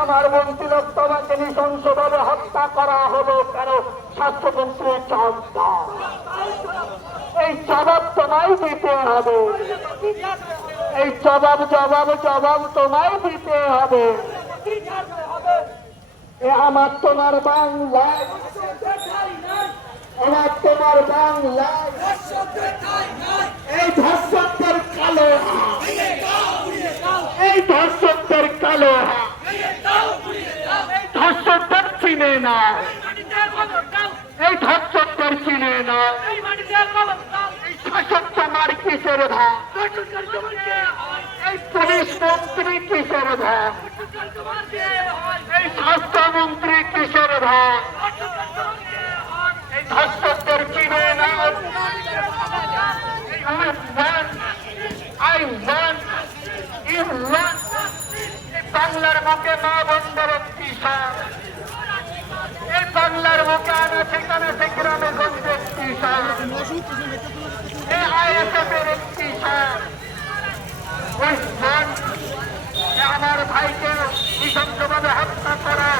আমার মন্ত্রী লোক তোমাকে নৃশংসভাবে হত্যা করা হলো কেন স্বাস্থ্যমন্ত্রী চন্দ্র এই জবাব তোমায় দিতে হবে। এই জবাব জবাব জবাব তোমায় দিতে হবে। এ আমার তোমার বাংলায় তোমার এই কালো এই ধর্ষকদের চিনে না। এই ধর্ষকদের চিনে না। শাসক তোমার কিসের ধান এই পুলিশ মন্ত্রী কিসের ধান এই স্বাস্থ্যমন্ত্রী কিসের ধান এই ধর্ষকদের চিনে না want, you want, এই বাংলার বুকে মা বন্ধের সার এই বাংলার বুকে আনা সেখানে সে গ্রামে গঞ্জে একটি এই আইএসএফের ওই আমার ভাইকে নৃশংসভাবে হত্যা করে